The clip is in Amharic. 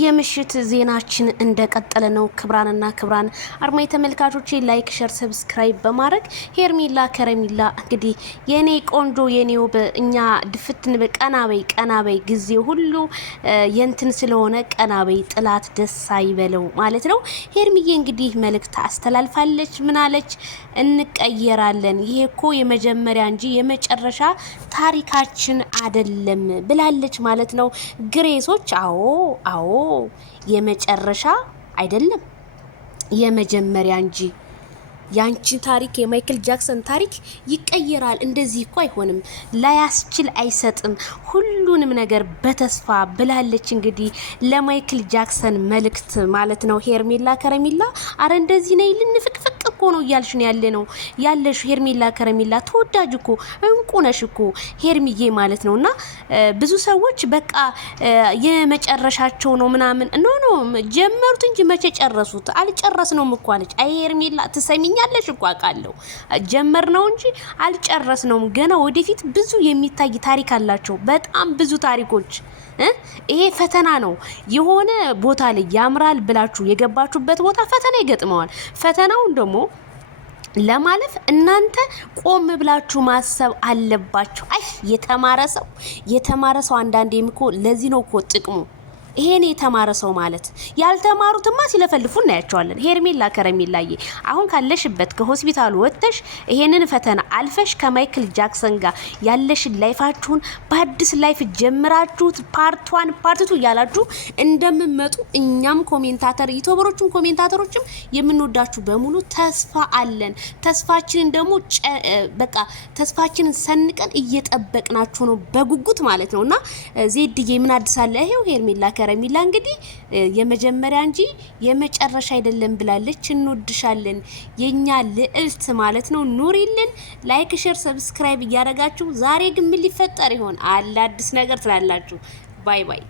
የምሽት ዜናችን እንደቀጠለ ነው። ክብራንና ክብራን አድማጭ ተመልካቾቼ ላይክ፣ ሼር፣ ሰብስክራይብ በማድረግ ሄርሜላ ከረሜላ እንግዲህ የኔ ቆንጆ የኔው በእኛ ድፍትን ቀናበይ ጊዜ ሁሉ የንትን ስለሆነ ቀናበይ ጥላት ደስ አይበለው ማለት ነው። ሄርሚዬ እንግዲህ መልእክት አስተላልፋለች። ምናለች? እንቀየራለን፣ ይሄ እኮ የመጀመሪያ እንጂ የመጨረሻ ታሪካችን አይደለም ብላለች ማለት ነው። ግሬሶች አዎ የመጨረሻ አይደለም የመጀመሪያ እንጂ ያንቺ ታሪክ የማይክል ጃክሰን ታሪክ ይቀየራል። እንደዚህ እኮ አይሆንም፣ ላያስችል አይሰጥም ሁሉንም ነገር በተስፋ ብላለች። እንግዲህ ለማይክል ጃክሰን መልእክት ማለት ነው። ሄርሜላ ከረሜላ አረ እንደዚህ ነይ ልንፍቅፍቅ እኮ ነው እያልሽ ነው ያለሽ ሄርሜላ ከረሜላ ተወዳጅ እኮ እንቁ ነሽ እኮ ሄርሚዬ ማለት ነውና ብዙ ሰዎች በቃ የመጨረሻቸው ነው ምናምን ኖ ጀመሩት እንጂ መቼ ጨረሱት? አልጨረስነውም እኮ አለች። አይ ሄርሜላ ትሰሚኛለሽ እኮ አውቃለሁ ጀመር ነው እንጂ አልጨረስነውም። ገና ወደፊት ብዙ የሚታይ ታሪክ አላቸው፣ በጣም ብዙ ታሪኮች። ይሄ ፈተና ነው። የሆነ ቦታ ላይ ያምራል ብላችሁ የገባችሁበት ቦታ ፈተና ይገጥመዋል። ፈተናውን ደግሞ ለማለፍ እናንተ ቆም ብላችሁ ማሰብ አለባችሁ። አይ የተማረ ሰው አንዳንዴም እኮ ለዚህ ነው እኮ ጥቅሙ። ይሄን የተማረ ሰው ማለት ያልተማሩትማ ሲለፈልፉ እናያቸዋለን። ሄርሜላ ከረሜላዬ አሁን ካለሽበት ከሆስፒታሉ ወጥተሽ ይሄንን ፈተና አልፈሽ ከማይክል ጃክሰን ጋር ያለሽን ላይፋችሁን በአዲስ ላይፍ ጀምራችሁት ፓርት 1 ፓርት 2 ያላችሁ እንደምመጡ እኛም ኮሜንታተሮችም የምንወዳችሁ በሙሉ ተስፋ አለን። ተስፋችንን ደግሞ በቃ ተስፋችንን ሰንቀን እየጠበቅናችሁ ነው በጉጉት ማለት ነውና ዜድዬ ምን አዲስ አለ? ይሄው ሄርሜላ ከረሜላ እንግዲህ የመጀመሪያ እንጂ የመጨረሻ አይደለም ብላለች። እንወድሻለን የኛ ልዕልት ማለት ነው። ኑሪልን። ላይክ፣ ሼር፣ ሰብስክራይብ እያደረጋችሁ ዛሬ ግን ምን ሊፈጠር ይሆን? አለ አዲስ ነገር ትላላችሁ። ባይ ባይ።